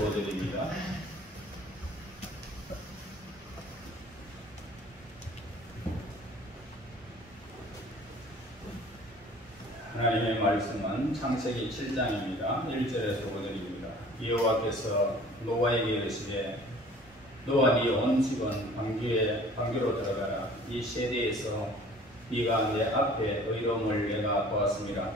보여드립니다. 하나님의 말씀은 창세기 7장입니다. 1절에서 보여드립니다. 여호와께서 노아에게 이르시되 너와 네 온 집은 방주로 들어가라. 이 세대에서 네가 내 앞에 의로움을 내가 보았습니다.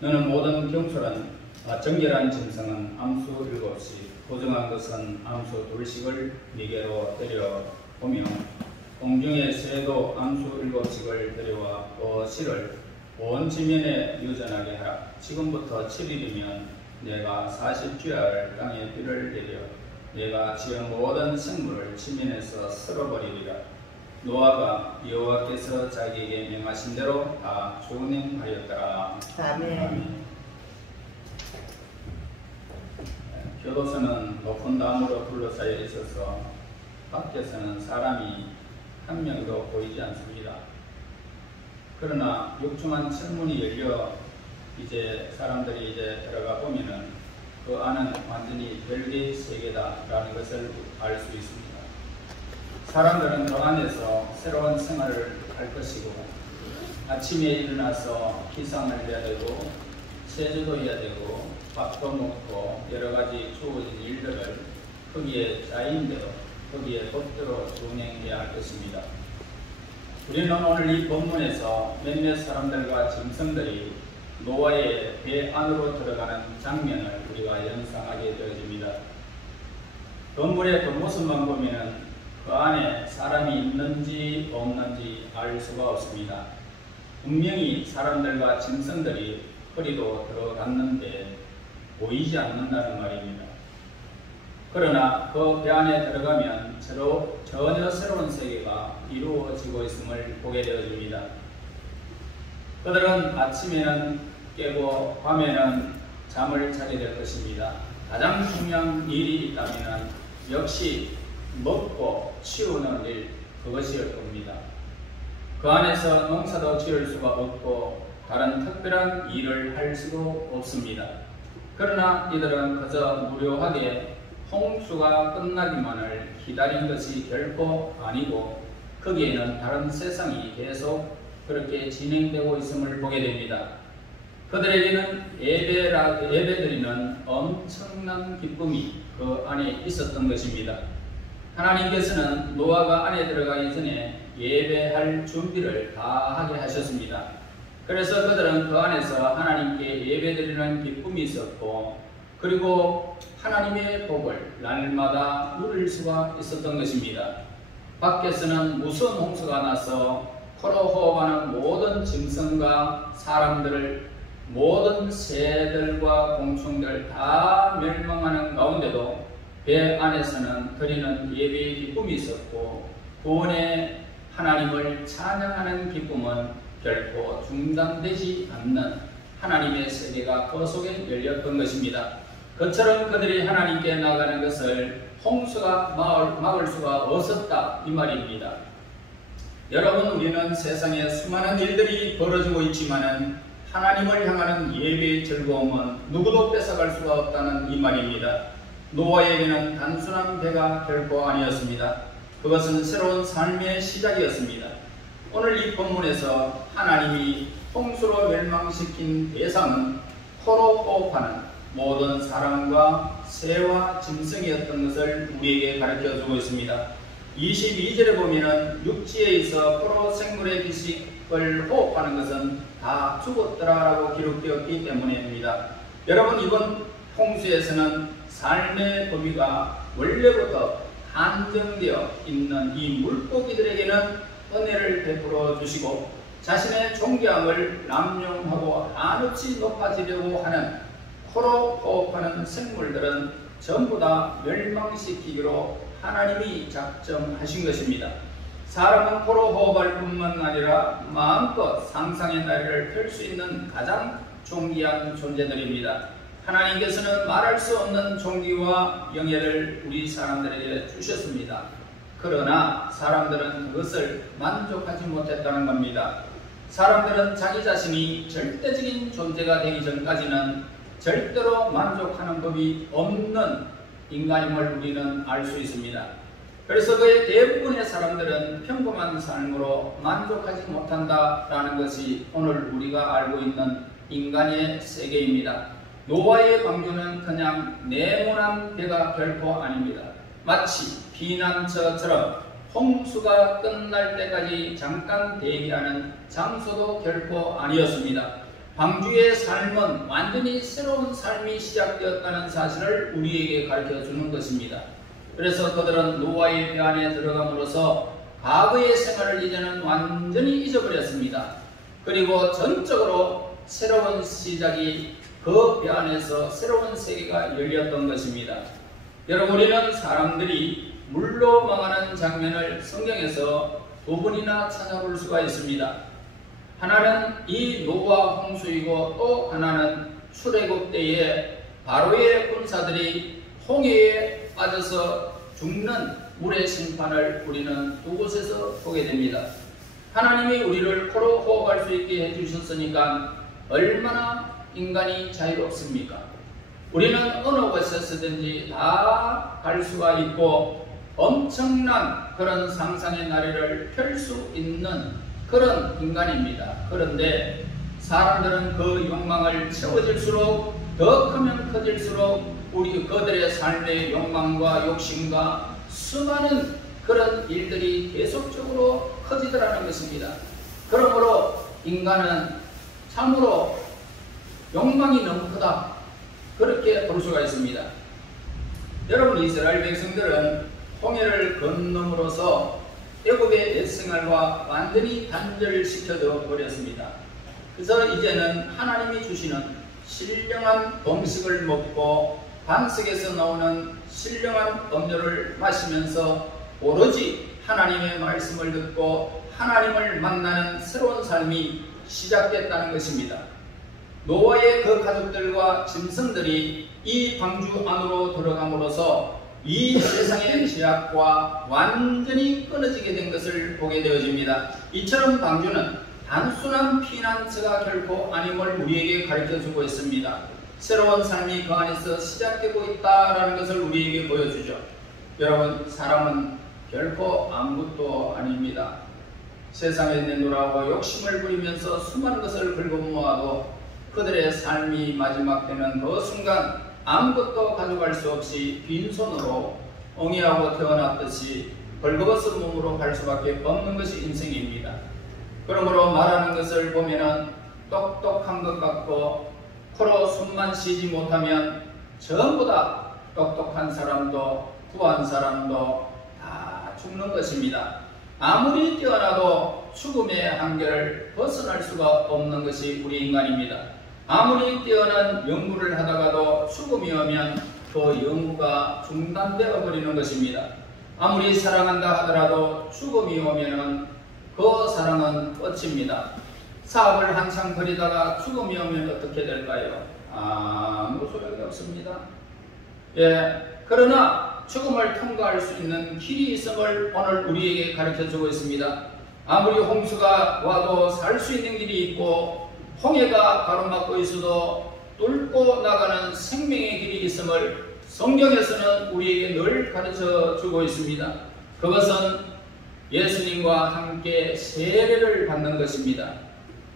너는 모든 정결한 짐승은 암수 7씩, 고정한 것은 암수 2씩을 네게로 데려오며 공중의 새도 암수 7씩을 데려와 또 실을 온 지면에 유전하게 하라. 지금부터 7일이면 내가 40주야를 땅에 비를 내려 내가 지은 모든 생물을 지면에서 쓸어버리리라. 노아가 여호와께서 자기에게 명하신 대로 다 준행하였더라. 아멘. 교도소는 높은 나무로 둘러싸여 있어서 밖에서는 사람이 한 명도 보이지 않습니다. 그러나 육중한 철문이 열려 사람들이 들어가 보면은 그 안은 완전히 별개의 세계다라는 것을 알 수 있습니다. 사람들은 그 안에서 새로운 생활을 할 것이고 아침에 일어나서 기상을 해야 되고 세수도 해야 되고 밥도 먹고 여러 가지 주어진 일들을 거기에 짜인 대로 거기에 법대로 준행해야 할 것입니다. 우리는 오늘 이 본문에서 몇몇 사람들과 짐승들이 노아의 배 안으로 들어가는 장면을 우리가 연상하게 되어집니다. 건물의 그 모습만 보면 그 안에 사람이 있는지 없는지 알 수가 없습니다. 분명히 사람들과 짐승들이 거리도 들어갔는데 보이지 않는다는 말입니다. 그러나 그 배 안에 들어가면 전혀 새로운 세계가 이루어지고 있음을 보게 되어집니다. 그들은 아침에는 깨고 밤에는 잠을 자게 될 것입니다. 가장 중요한 일이 있다면 역시 먹고 치우는 일, 그것일 겁니다. 그 안에서 농사도 지을 수가 없고 다른 특별한 일을 할 수도 없습니다. 그러나 이들은 그저 무료하게 홍수가 끝나기만을 기다린 것이 결코 아니고 거기에는 다른 세상이 계속 그렇게 진행되고 있음을 보게 됩니다. 그들에게는 예배드리는 엄청난 기쁨이 그 안에 있었던 것입니다. 하나님께서는 노아가 안에 들어가기 전에 예배할 준비를 다 하게 하셨습니다. 그래서 그들은 그 안에서 하나님께 예배드리는 기쁨이 있었고 그리고 하나님의 복을 날마다 누릴 수가 있었던 것입니다. 밖에서는 무서운 홍수가 나서 코로 호흡하는 모든 짐승과 사람들을 모든 새들과 곤충들 다 멸망하는 가운데도 배 안에서는 드리는 예배의 기쁨이 있었고 구원의 하나님을 찬양하는 기쁨은 결코 중단되지 않는 하나님의 세계가 그 속에 열렸던 것입니다. 그처럼 그들이 하나님께 나가는 것을 홍수가 막을 수가 없었다 이 말입니다. 여러분, 우리는 세상에 수많은 일들이 벌어지고 있지만은 하나님을 향하는 예배의 즐거움은 누구도 뺏어갈 수가 없다는 이 말입니다. 노아에게는 단순한 배가 결코 아니었습니다. 그것은 새로운 삶의 시작이었습니다. 오늘 이 본문에서 하나님이 홍수로 멸망시킨 대상은 코로 호흡하는 모든 사람과 새와 짐승이었던 것을 우리에게 가르쳐주고 있습니다. 22절에 보면은 육지에 있어 코로 생물의 기식을 호흡하는 것은 다 죽었더라라고 기록되었기 때문입니다. 여러분, 이번 홍수에서는 삶의 범위가 원래부터 한정되어 있는 이 물고기들에게는 은혜를 베풀어 주시고 자신의 존귀함을 남용하고 한없이 높아지려고 하는 코로 호흡하는 생물들은 전부 다 멸망시키기로 하나님이 작정하신 것입니다. 사람은 코로 호흡할 뿐만 아니라 마음껏 상상의 다리를 펼 수 있는 가장 존귀한 존재들입니다. 하나님께서는 말할 수 없는 존귀와 영예를 우리 사람들에게 주셨습니다. 그러나 사람들은 그것을 만족하지 못했다는 겁니다. 사람들은 자기 자신이 절대적인 존재가 되기 전까지는 절대로 만족하는 법이 없는 인간임을 우리는 알 수 있습니다. 그래서 그의 대부분의 사람들은 평범한 삶으로 만족하지 못한다라는 것이 오늘 우리가 알고 있는 인간의 세계입니다. 노아의 방주는 그냥 네모난 배가 결코 아닙니다. 마치 피난처처럼 홍수가 끝날 때까지 잠깐 대기하는 장소도 결코 아니었습니다. 방주의 삶은 완전히 새로운 삶이 시작되었다는 사실을 우리에게 가르쳐 주는 것입니다. 그래서 그들은 노아의 배 안에 들어감으로써 과거의 생활을 이제는 완전히 잊어버렸습니다. 그리고 전적으로 새로운 시작이 그 배 안에서 새로운 세계가 열렸던 것입니다. 여러분, 우리는 사람들이 물로 망하는 장면을 성경에서 두 번이나 찾아볼 수가 있습니다. 하나는 이 노아 홍수이고 또 하나는 출애굽 때에 바로의 군사들이 홍해에 빠져서 죽는 물의 심판을 우리는 두 곳에서 보게 됩니다. 하나님이 우리를 코로 호흡할 수 있게 해주셨으니까 얼마나 인간이 자유롭습니까? 우리는 어느 곳에서든지 다 갈 수가 있고 엄청난 그런 상상의 나래를 펼 수 있는 그런 인간입니다. 그런데 사람들은 그 욕망을 채워질수록 더 크면 커질수록 우리 그들의 삶의 욕망과 욕심과 수많은 그런 일들이 계속적으로 커지더라는 것입니다. 그러므로 인간은 참으로 욕망이 너무 크다, 그렇게 볼 수가 있습니다. 여러분, 이스라엘 백성들은 홍해를 건너므로써 애굽의 옛생활과 완전히 단절시켜져 버렸습니다. 그래서 이제는 하나님이 주시는 신령한 음식을 먹고 반석에서 나오는 신령한 음료를 마시면서 오로지 하나님의 말씀을 듣고 하나님을 만나는 새로운 삶이 시작됐다는 것입니다. 노아의 그 가족들과 짐승들이 이 방주 안으로 들어감으로써 이 세상의 제약과 완전히 끊어지게 된 것을 보게 되어집니다. 이처럼 방주는 단순한 피난처가 결코 아님을 우리에게 가르쳐주고 있습니다. 새로운 삶이 그 안에서 시작되고 있다는 것을 우리에게 보여주죠. 여러분, 사람은 결코 아무것도 아닙니다. 세상에 내놓으라고 욕심을 부리면서 수많은 것을 긁어모아도 그들의 삶이 마지막 되는 그 순간 아무것도 가져갈 수 없이 빈손으로 엉이하고 태어났듯이 벌거벗은 몸으로 갈 수밖에 없는 것이 인생입니다. 그러므로 말하는 것을 보면은 똑똑한 것 같고 코로 숨만 쉬지 못하면 전부 다 똑똑한 사람도 부한 사람도 다 죽는 것입니다. 아무리 뛰어나도 죽음의 한계를 벗어날 수가 없는 것이 우리 인간입니다. 아무리 뛰어난 연구를 하다가도 죽음이 오면 그 연구가 중단되어 버리는 것입니다. 아무리 사랑한다 하더라도 죽음이 오면은 그 사랑은 끝입니다. 사업을 한창 벌이다가 죽음이 오면 어떻게 될까요? 아무 소용이 없습니다. 그러나 죽음을 통과할 수 있는 길이 있음을 오늘 우리에게 가르쳐주고 있습니다. 아무리 홍수가 와도 살 수 있는 길이 있고 홍해가 가로막고 있어도 뚫고 나가는 생명의 길이 있음을 성경에서는 우리에게 늘 가르쳐주고 있습니다. 그것은 예수님과 함께 세례를 받는 것입니다.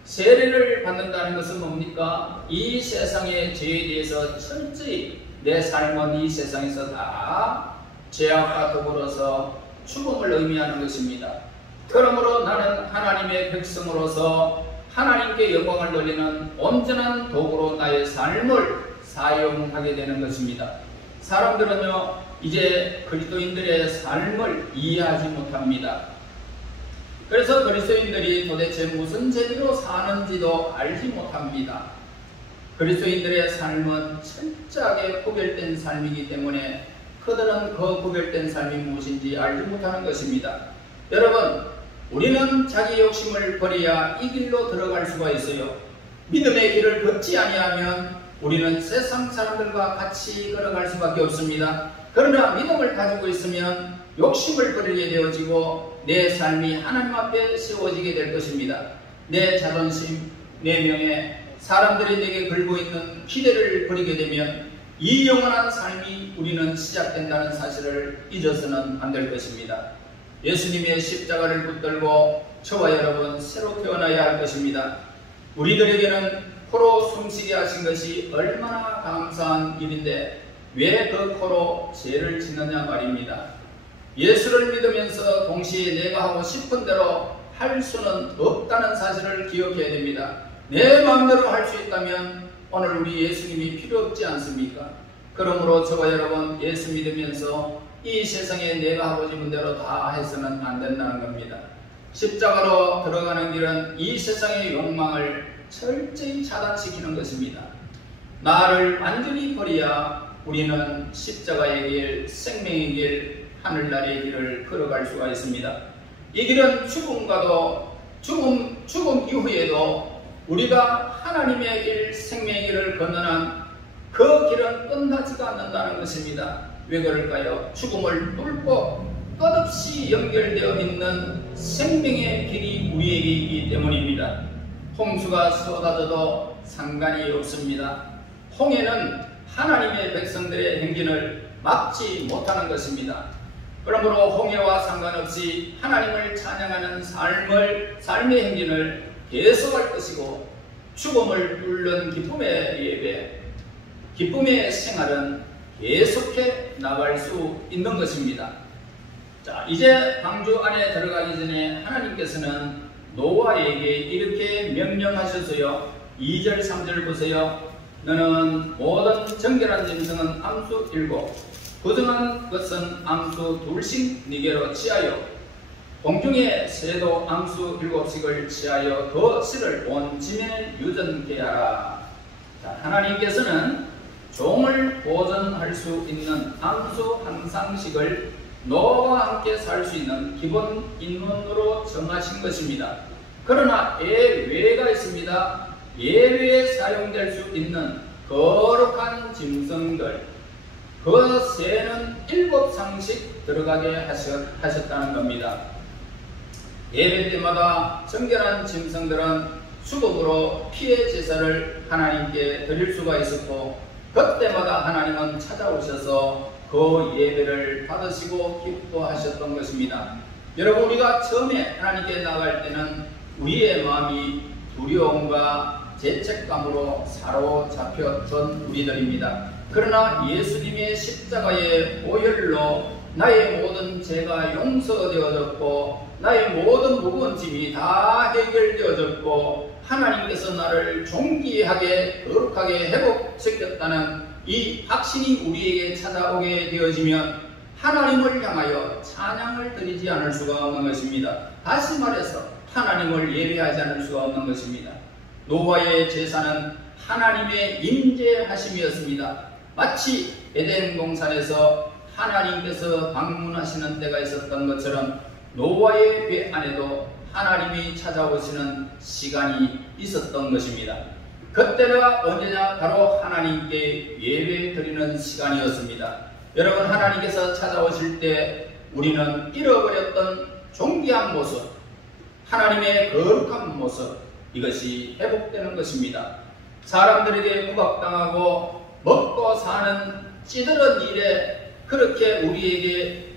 세례를 받는다는 것은 뭡니까? 이 세상의 죄에 대해서 철저히 내 삶은 이 세상에서 다 죄악과 더불어서 죽음을 의미하는 것입니다. 그러므로 나는 하나님의 백성으로서 하나님께 영광을 돌리는 온전한 도구로 나의 삶을 사용하게 되는 것입니다. 사람들은요, 이제 그리스도인들의 삶을 이해하지 못합니다. 그래서 그리스도인들이 도대체 무슨 재미로 사는지도 알지 못합니다. 그리스도인들의 삶은 철저하게 구별된 삶이기 때문에 그들은 그 구별된 삶이 무엇인지 알지 못하는 것입니다. 여러분, 우리는 자기 욕심을 버려야 이 길로 들어갈 수가 있어요. 믿음의 길을 걷지 아니하면 우리는 세상 사람들과 같이 걸어갈 수밖에 없습니다. 그러나 믿음을 가지고 있으면 욕심을 버리게 되어지고 내 삶이 하나님 앞에 세워지게 될 것입니다. 내 자존심, 내 명예, 사람들이 내게 걸고 있는 기대를 버리게 되면 이 영원한 삶이 우리는 시작된다는 사실을 잊어서는 안 될 것입니다. 예수님의 십자가를 붙들고 저와 여러분 새로 태어나야 할 것입니다. 우리들에게는 코로 숨쉬게 하신 것이 얼마나 감사한 일인데 왜 그 코로 죄를 짓느냐 말입니다. 예수를 믿으면서 동시에 내가 하고 싶은 대로 할 수는 없다는 사실을 기억해야 됩니다. 내 마음대로 할 수 있다면 오늘 우리 예수님이 필요 없지 않습니까? 그러므로 저와 여러분 예수 믿으면서 이 세상에 내가 하고 싶은 대로 다 해서는 안 된다는 겁니다. 십자가로 들어가는 길은 이 세상의 욕망을 철저히 차단시키는 것입니다. 나를 완전히 버려야 우리는 십자가의 길, 생명의 길, 하늘나라의 길을 걸어갈 수가 있습니다. 이 길은 죽음과도 죽음 이후에도 우리가 하나님의 길, 생명의 길을 건너는 그 길은 끝나지가 않는다는 것입니다. 왜 그럴까요? 죽음을 뚫고 끝없이 연결되어 있는 생명의 길이 우리에게 있기 때문입니다. 홍수가 쏟아져도 상관이 없습니다. 홍해는 하나님의 백성들의 행진을 막지 못하는 것입니다. 그러므로 홍해와 상관없이 하나님을 찬양하는 삶의 행진을 계속할 것이고 죽음을 뚫는 기쁨의 예배, 기쁨의 생활은 계속해 나갈 수 있는 것입니다. 자, 이제 방주 안에 들어가기 전에 하나님께서는 노아에게 이렇게 명령하셔서요. 2절 3절 보세요. 너는 모든 정결한 짐승은 암수 7, 부정한 것은 암수 2씩 네게로 취하여 공중의 새도 암수 7씩을 취하여 그 씨를 온 지면에 유전케 하라. 자, 하나님께서는 종을 보존할 수 있는 암수 한 상씩을 노아와 함께 살 수 있는 기본 인원으로 정하신 것입니다. 그러나 예외가 있습니다. 예외에 사용될 수 있는 거룩한 짐승들, 그 새는 7상씩 들어가게 하셨다는 겁니다. 예배 때마다 정결한 짐승들은 수급으로 피의 제사를 하나님께 드릴 수가 있었고 그때마다 하나님은 찾아오셔서 그 예배를 받으시고 기뻐하셨던 것입니다. 여러분, 우리가 처음에 하나님께 나갈 때는 우리의 마음이 두려움과 죄책감으로 사로잡혔던 우리들입니다. 그러나 예수님의 십자가의 보혈로 나의 모든 죄가 용서되어졌고 나의 모든 무거운 짐이 다 해결되어졌고 하나님께서 나를 존귀하게 거룩하게 회복시켰다는 이 확신이 우리에게 찾아오게 되어지면 하나님을 향하여 찬양을 드리지 않을 수가 없는 것입니다. 다시 말해서 하나님을 예배하지 않을 수가 없는 것입니다. 노아의 제사는 하나님의 임재하심이었습니다. 마치 에덴 동산에서 하나님께서 방문하시는 때가 있었던 것처럼 노아의 배 안에도 하나님이 찾아오시는 시간이 있었던 것입니다. 그때가 언제냐? 바로 하나님께 예배 드리는 시간이었습니다. 여러분, 하나님께서 찾아오실 때 우리는 잃어버렸던 존귀한 모습, 하나님의 거룩한 모습, 이것이 회복되는 것입니다. 사람들에게 구박당하고 먹고 사는 찌들은 일에 그렇게 우리에게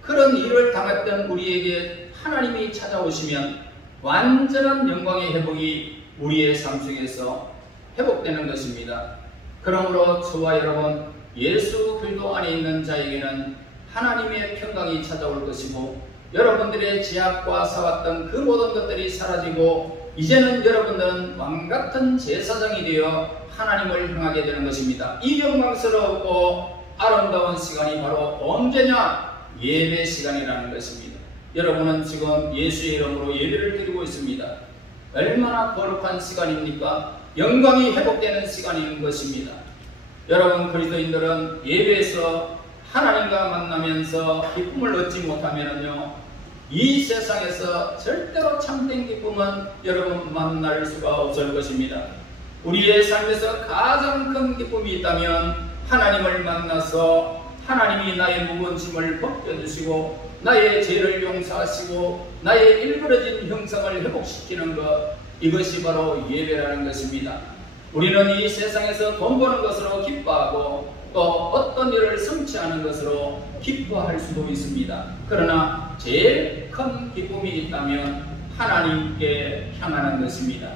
그런 일을 당했던 우리에게 하나님이 찾아오시면 완전한 영광의 회복이 우리의 삶 속에서 회복되는 것입니다. 그러므로 저와 여러분, 예수 그리스도 안에 있는 자에게는 하나님의 평강이 찾아올 것이고 여러분들의 제약과 싸웠던 그 모든 것들이 사라지고 이제는 여러분들은 왕같은 제사장이 되어 하나님을 향하게 되는 것입니다. 이 영광스럽고 아름다운 시간이 바로 언제냐? 예배 시간이라는 것입니다. 여러분은 지금 예수의 이름으로 예배를 드리고 있습니다. 얼마나 거룩한 시간입니까? 영광이 회복되는 시간인 것입니다. 여러분, 그리스도인들은 예배에서 하나님과 만나면서 기쁨을 얻지 못하면요, 이 세상에서 절대로 참된 기쁨은 여러분 만날 수가 없을 것입니다. 우리의 삶에서 가장 큰 기쁨이 있다면 하나님을 만나서 하나님이 나의 무거운 짐을 벗겨주시고 나의 죄를 용서하시고 나의 일그러진 형상을 회복시키는 것, 이것이 바로 예배라는 것입니다. 우리는 이 세상에서 돈 버는 것으로 기뻐하고 또 어떤 일을 성취하는 것으로 기뻐할 수도 있습니다. 그러나 제일 큰 기쁨이 있다면 하나님께 향하는 것입니다.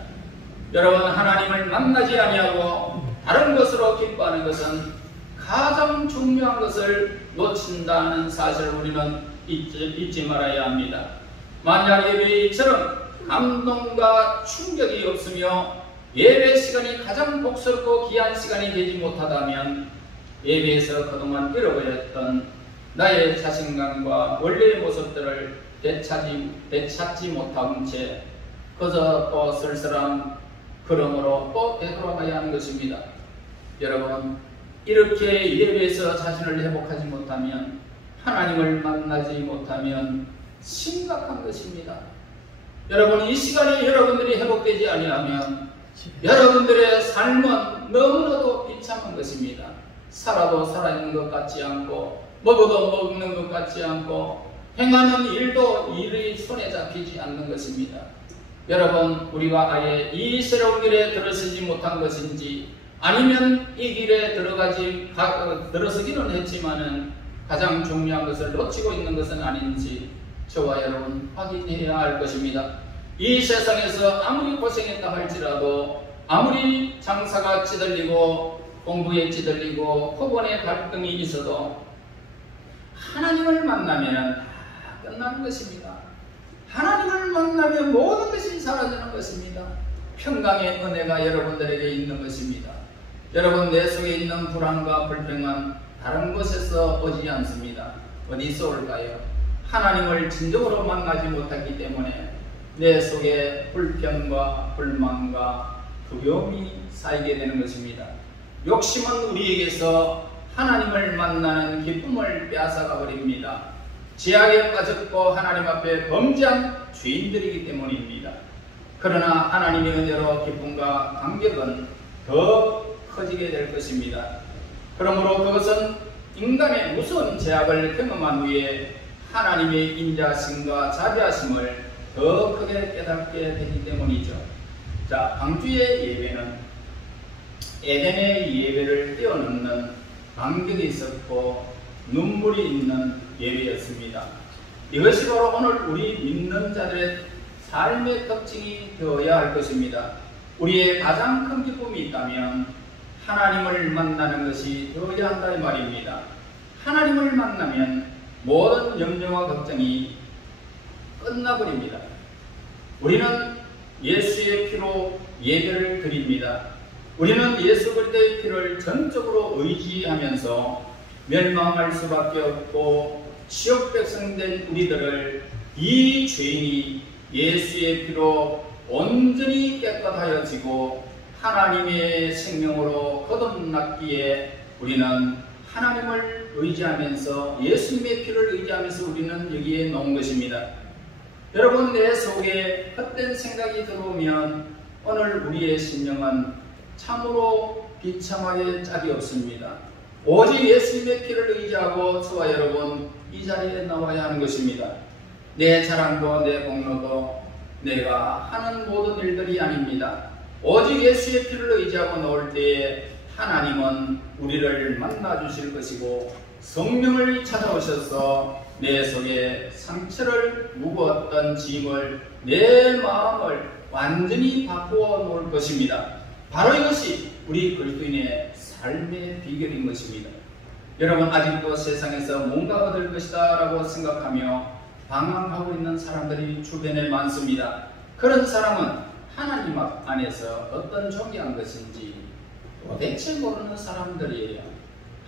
여러분, 하나님을 만나지 아니하고 다른 것으로 기뻐하는 것은 가장 중요한 것을 놓친다는 사실을 우리는 잊지 말아야 합니다. 만약 예배처럼 감동과 충격이 없으며 예배 시간이 가장 복스럽고 귀한 시간이 되지 못하다면 예배에서 그동안 잃어버렸던 나의 자신감과 원래의 모습들을 되찾지 못한 채 그저 또 쓸쓸한 걸음으로 또 되돌아가야 하는 것입니다. 여러분, 이렇게 예배에서 자신을 회복하지 못하면, 하나님을 만나지 못하면 심각한 것입니다. 여러분, 이 시간에 여러분들이 회복되지 아니하면 여러분들의 삶은 너무나도 비참한 것입니다. 살아도 살아있는 것 같지 않고, 먹어도 먹는 것 같지 않고, 행하는 일도 일이 손에 잡히지 않는 것입니다. 여러분, 우리가 아예 이 새로운 길에 들어서지 못한 것인지, 아니면 이 길에 들어서기는 했지만은 가장 중요한 것을 놓치고 있는 것은 아닌지 저와 여러분 확인해야 할 것입니다. 이 세상에서 아무리 고생했다 할지라도, 아무리 장사가 찌들리고 공부에 찌들리고 후본에 갈등이 있어도 하나님을 만나면 다 끝나는 것입니다. 하나님을 만나면 모든 것이 사라지는 것입니다. 평강의 은혜가 여러분들에게 있는 것입니다. 여러분, 내 속에 있는 불안과 불평은 다른 곳에서 오지 않습니다. 어디서 올까요? 하나님을 진정으로 만나지 못했기 때문에 내 속에 불평과 불만과 두려움이 쌓이게 되는 것입니다. 욕심은 우리에게서 하나님을 만나는 기쁨을 빼앗아가 버립니다. 죄악에 빠졌고 하나님 앞에 범죄한 죄인들이기 때문입니다. 그러나 하나님의 은혜로 기쁨과 감격은 더 커지게 될 것입니다. 그러므로 그것은 인간의 무서운 죄악을 경험한 후에 하나님의 인자심과 자비하심을 더 크게 깨닫게 되기 때문이죠. 자, 방주의 예배는 에덴의 예배를 뛰어넘는 감격이 있었고 눈물이 있는 예배였습니다. 이것이 바로 오늘 우리 믿는 자들의 삶의 특징이 되어야 할 것입니다. 우리의 가장 큰 기쁨이 있다면 하나님을 만나는 것이 되어야 한다 이 말입니다. 하나님을 만나면 모든 염려와 걱정이 끝나버립니다. 우리는 예수의 피로 예배를 드립니다. 우리는 예수 그리스도의 피를 전적으로 의지하면서 멸망할 수밖에 없고 지옥 백성된 우리들을 이 죄인이 예수의 피로 온전히 깨끗하여지고 하나님의 생명으로 거듭났기에 우리는 하나님을 의지하면서 예수님의 피를 의지하면서 우리는 여기에 놓은 것입니다. 여러분, 내 속에 헛된 생각이 들어오면 오늘 우리의 심령은 참으로 비참하게 짝이 없습니다. 오직 예수님의 피를 의지하고 저와 여러분 이 자리에 나와야 하는 것입니다. 내 자랑도 내 공로도 내가 하는 모든 일들이 아닙니다. 오직 예수의 피를 의지하고 나올 때에 하나님은 우리를 만나 주실 것이고 성령을 찾아오셔서 내 속에 상처를 무거웠던 짐을, 내 마음을 완전히 바꾸어 놓을 것입니다. 바로 이것이 우리 그리스도인의 삶의 비결인 것입니다. 여러분, 아직도 세상에서 뭔가 얻을 것이다 라고 생각하며 방황하고 있는 사람들이 주변에 많습니다. 그런 사람은 하나님 안에서 어떤 존귀한 것인지 도대체 모르는 사람들이에요.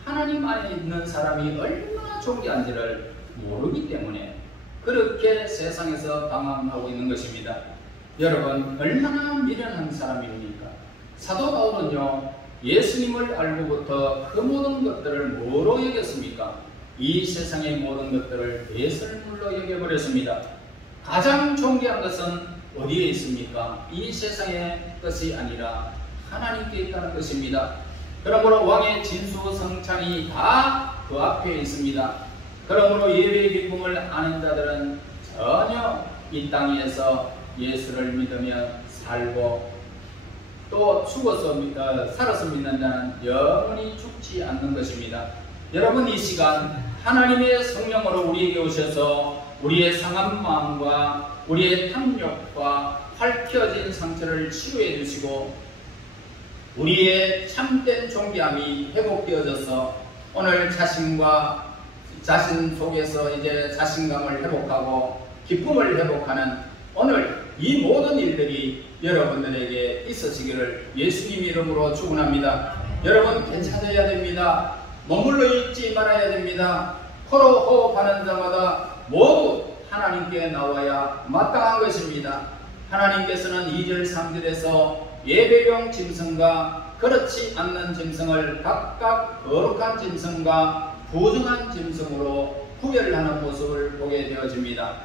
하나님 안에 있는 사람이 얼마나 존귀한지를 모르기 때문에 그렇게 세상에서 방황하고 있는 것입니다. 여러분, 얼마나 미련한 사람입니까? 사도 바울은요, 예수님을 알고부터 그 모든 것들을 뭐로 여겼습니까? 이 세상의 모든 것들을 배설물로 여겨버렸습니다. 가장 존귀한 것은 어디에 있습니까? 이 세상의 것이 아니라 하나님께 있다는 것입니다. 그러므로 왕의 진수성찬이 다 그 앞에 있습니다. 그러므로 예배의 기쁨을 아는 자들은 전혀 이 땅에서 예수를 믿으며 살고 또 죽어서 살아서 믿는 자는 영원히 죽지 않는 것입니다. 여러분, 이 시간 하나님의 성령으로 우리에게 오셔서 우리의 상한 마음과 우리의 탐욕과 핥혀진 상처를 치유해 주시고 우리의 참된 존귀함이 회복되어져서 오늘 자신 속에서 이제 자신감을 회복하고 기쁨을 회복하는 오늘 이 모든 일들이 여러분들에게 있어지기를 예수님 이름으로 축원합니다. 여러분, 되찾아야 됩니다. 머물러 있지 말아야 됩니다. 코로 호흡하는 자마다 모두 하나님께 나와야 마땅한 것입니다. 하나님께서는 2절 3절에서 예배용 짐승과 그렇지 않는 짐승을 각각 거룩한 짐승과 부정한 짐승으로 구별하는 모습을 보게 되어집니다.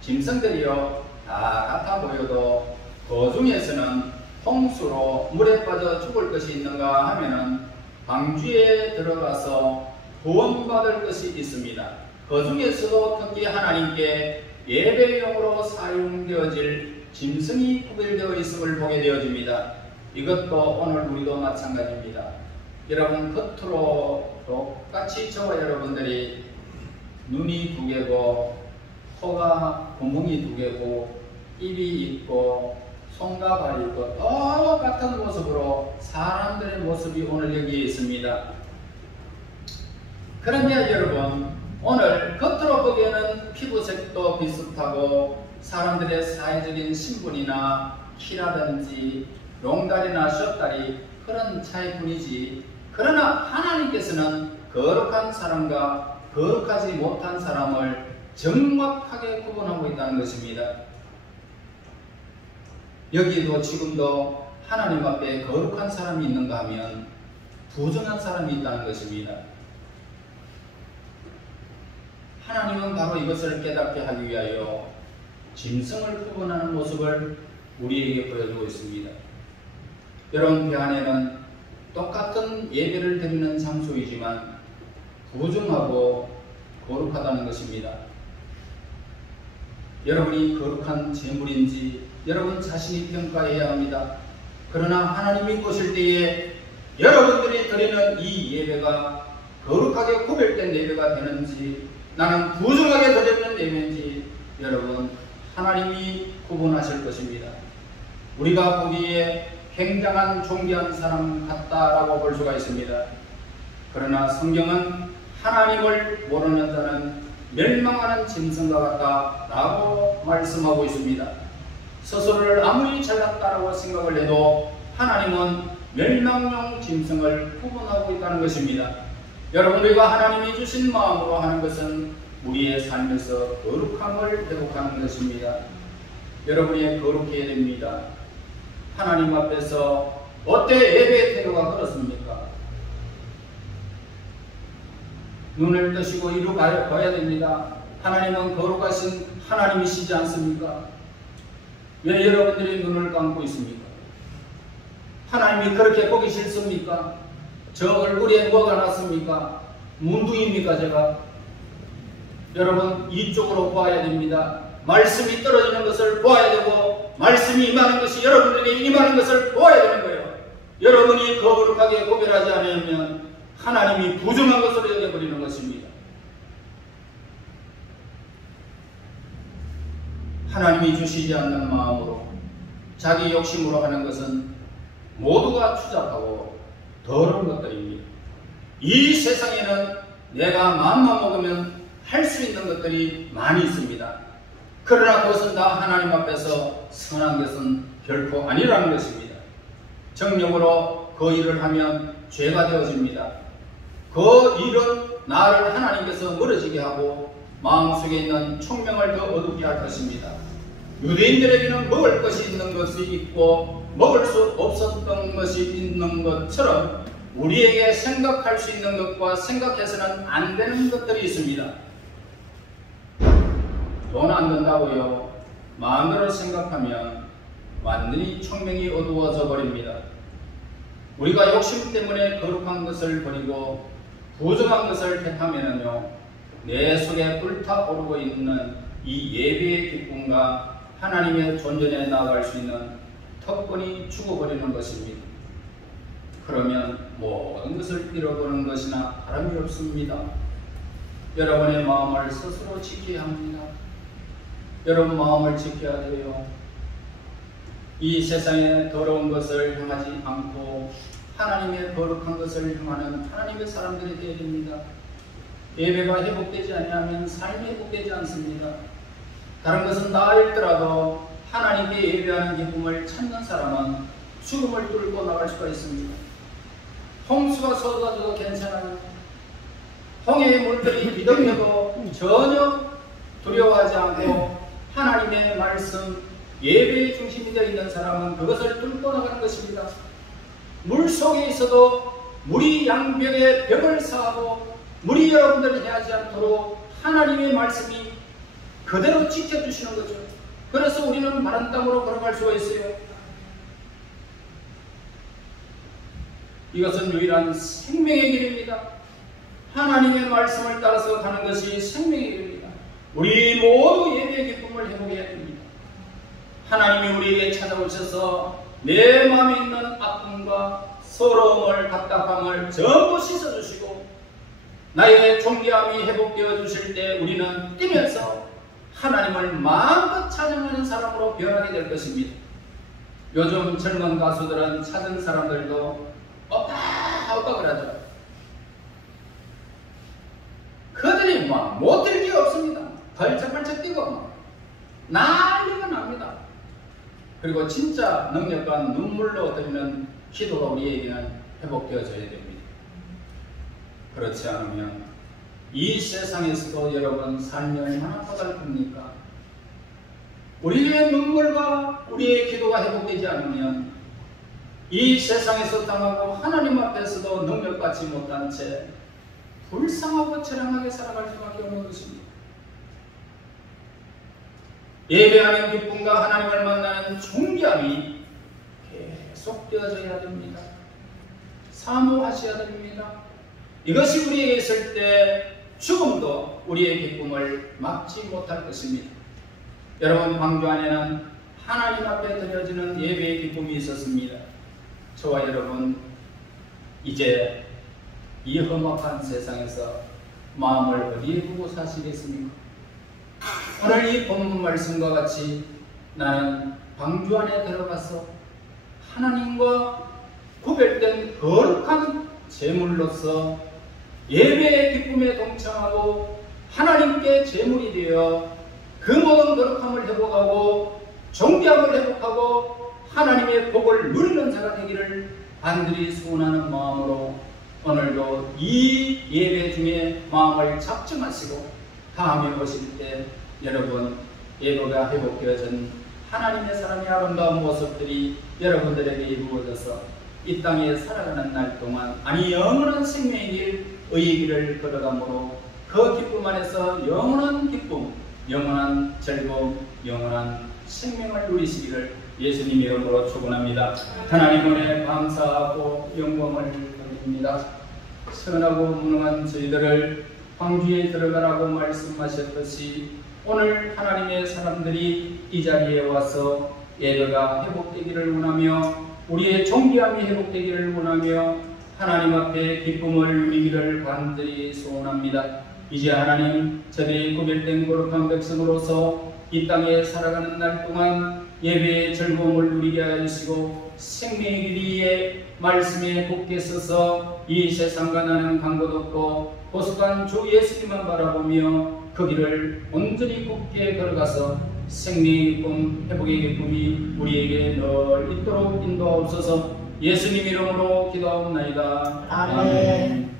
짐승들이요 다 같아 보여도 그 중에서는 홍수로 물에 빠져 죽을 것이 있는가 하면은 방주에 들어가서 구원받을 것이 있습니다. 그 중에서도 특히 하나님께 예배용으로 사용되어질 짐승이 구별되어 있음을 보게 되어집니다. 이것도 오늘 우리도 마찬가지입니다. 여러분, 겉으로 똑같이 저와 여러분들이 눈이 2개고 코가 구멍이 2개고 입이 있고 손과 발이 있고 똑같은 모습으로 사람들의 모습이 오늘 여기에 있습니다. 그런데 여러분, 오늘 겉으로 보기에는 피부색도 비슷하고 사람들의 사회적인 신분이나 키라든지 롱다리나 숏다리 그런 차이뿐이지, 그러나 하나님께서는 거룩한 사람과 거룩하지 못한 사람을 정확하게 구분하고 있다는 것입니다. 여기도 지금도 하나님 앞에 거룩한 사람이 있는가 하면 부정한 사람이 있다는 것입니다. 하나님은 바로 이것을 깨닫게 하기 위하여 짐승을 구분하는 모습을 우리에게 보여주고 있습니다. 여러분, 배 안에는 똑같은 예배를 드리는 장소이지만 부정하고 거룩하다는 것입니다. 여러분이 거룩한 제물인지 여러분 자신이 평가해야 합니다. 그러나 하나님이 보실 때에 여러분들이 드리는 이 예배가 거룩하게 구별된 예배가 되는지 나는 부정하게 드리는 예배인지 여러분 하나님이 구분하실 것입니다. 우리가 보기에 굉장한 존귀한 사람 같다라고 볼 수가 있습니다. 그러나 성경은 하나님을 모르는 자는 멸망하는 짐승과 같다라고 말씀하고 있습니다. 스스로를 아무리 잘났다라고 생각을 해도 하나님은 멸망용 짐승을 구분하고 있다는 것입니다. 여러분, 우리가 하나님이 주신 마음으로 하는 것은 우리의 삶에서 거룩함을 회복하는 것입니다. 여러분이 거룩해야 됩니다. 하나님 앞에서 어때 예배의 태도가 그렇습니까? 눈을 뜨시고 이루 봐야 됩니다. 하나님은 거룩하신 하나님이시지 않습니까? 왜 여러분들이 눈을 감고 있습니까? 하나님이 그렇게 보기 싫습니까? 저 얼굴에 뭐가 났습니까? 문둥입니까 제가? 여러분, 이쪽으로 봐야 됩니다. 말씀이 떨어지는 것을 보아야 되고 말씀이 임하는 것이 여러분들에게 임하는 것을 보아야 되는 거예요. 여러분이 거룩하게 구별하지 않으면 하나님이 부정한 것으로 여겨버리는 것입니다. 하나님이 주시지 않는 마음으로 자기 욕심으로 하는 것은 모두가 추잡하고 더러운 것들입니다. 이 세상에는 내가 마음만 먹으면 할 수 있는 것들이 많이 있습니다. 그러나 그것은 다 하나님 앞에서 선한 것은 결코 아니라는 것입니다. 정력으로 그 일을 하면 죄가 되어집니다. 그 일은 나를 하나님께서 멀어지게 하고 마음속에 있는 총명을 더 어둡게 할 것입니다. 유대인들에게는 먹을 것이 있는 것이 있고 먹을 수 없었던 것이 있는 것처럼 우리에게 생각할 수 있는 것과 생각해서는 안 되는 것들이 있습니다. 돈 안 된다고요? 마음대로 생각하면 완전히 총명이 어두워져 버립니다. 우리가 욕심 때문에 거룩한 것을 버리고 부정한 것을 택하면은요, 내 속에 불타오르고 있는 이 예배의 기쁨과 하나님의 존전에 나아갈 수 있는 턱건이 죽어버리는 것입니다. 그러면 모든 것을 잃어버리는 것이나 다름이 없습니다. 여러분의 마음을 스스로 지켜야 합니다. 여러분 마음을 지켜야 돼요. 이 세상에 더러운 것을 향하지 않고 하나님의 거룩한 것을 향하는 하나님의 사람들이 되어야 됩니다. 예배가 회복되지 않으면 삶이 회복되지 않습니다. 다른 것은 나일더라도 하나님께 예배하는 기쁨을 찾는 사람은 죽음을 뚫고 나갈 수가 있습니다. 홍수가 쏟아져도 괜찮아요. 홍해의 물들이 뒤덮여도 전혀 두려워하지 않고 하나님의 말씀, 예배의 중심이 되어 있는 사람은 그것을 뚫고 나가는 것입니다. 물 속에 있어도 물이 양벽에 벽을 쌓고 물이 여러분들을 해하지 않도록 하나님의 말씀이 그대로 지켜주시는 거죠. 그래서 우리는 마른 땅으로 걸어갈 수가 있어요. 이것은 유일한 생명의 길입니다. 하나님의 말씀을 따라서 가는 것이 생명의 길입니다. 우리 모두 예배의 기쁨을 회복해야 됩니다. 하나님이 우리에게 찾아오셔서 내 마음에 있는 아픔과 서러움을, 답답함을 전부 씻어주시고 나의 존귀함이 회복되어 주실 때 우리는 뛰면서 하나님을 마음껏 찬양하는 사람으로 변하게 될 것입니다. 요즘 젊은 가수들은 찾은 사람들도 오빠 그러죠. 그들이 못 들 게 없습니다. 벌쩍벌쩍 뛰고 난리가 납니다. 그리고 진짜 능력과 눈물로 드리는 기도가 우리에게는 회복되어져야 됩니다. 그렇지 않으면 이 세상에서도 여러분 삶이 얼마나 고달픕니까? 우리의 눈물과 우리의 기도가 회복되지 않으면 이 세상에서 당하고 하나님 앞에서도 능력받지 못한 채 불쌍하고 처량하게 살아갈 수밖에 없는 것입니다. 예배하는 기쁨과 하나님을 만나는 존귀함이 계속되어져야 됩니다. 사모하셔야 됩니다. 이것이 우리에게 있을 때 죽음도 우리의 기쁨을 막지 못할 것입니다. 여러분 방주 안에는 하나님 앞에 드려지는 예배의 기쁨이 있었습니다. 저와 여러분 이제 이 험악한 세상에서 마음을 어디에 두고 사시겠습니까? 오늘 이 본문 말씀과 같이 나는 방주 안에 들어가서 하나님과 구별된 거룩한 제물로서 예배의 기쁨에 동참하고 하나님께 제물이 되어 그 모든 거룩함을 회복하고 존귀함을 회복하고 하나님의 복을 누리는 자가 되기를 간절히 소원하는 마음으로 오늘도 이 예배 중에 마음을 작정하시고 다음에 오실 때 여러분 예배가 회복되어진 하나님의 사랑의 아름다운 모습들이 여러분들에게 이루어져서 이 땅에 살아가는 날 동안 영원한 생명의 길, 의의 길을 걸어가므로 그 기쁨 안에서 영원한 기쁨, 영원한 즐거움, 영원한 생명을 누리시기를 예수님 이름으로 축원합니다. 하나님 은혜 감사하고 영광을 드립니다. 선하고 무능한 저희들을 방주에 들어가라고 말씀하셨듯이 오늘 하나님의 사람들이 이 자리에 와서 예배가 회복되기를 원하며 우리의 존귀함이 회복되기를 원하며 하나님 앞에 기쁨을 누리기를 간절히 소원합니다. 이제 하나님 저들이 구별된 거룩한 백성으로서 이 땅에 살아가는 날 동안 예배의 즐거움을 누리게 하여 주시고 생명의 길 위에 말씀에 굳게 서서 이 세상과 나는 간것 없고 보수한 주 예수님만 바라보며 그 길을 온전히 굳게 걸어가서 생명의 기쁨, 회복의 기쁨이 우리에게 늘 있도록 인도하옵소서. 예수님 이름으로 기도하옵나이다. 아멘.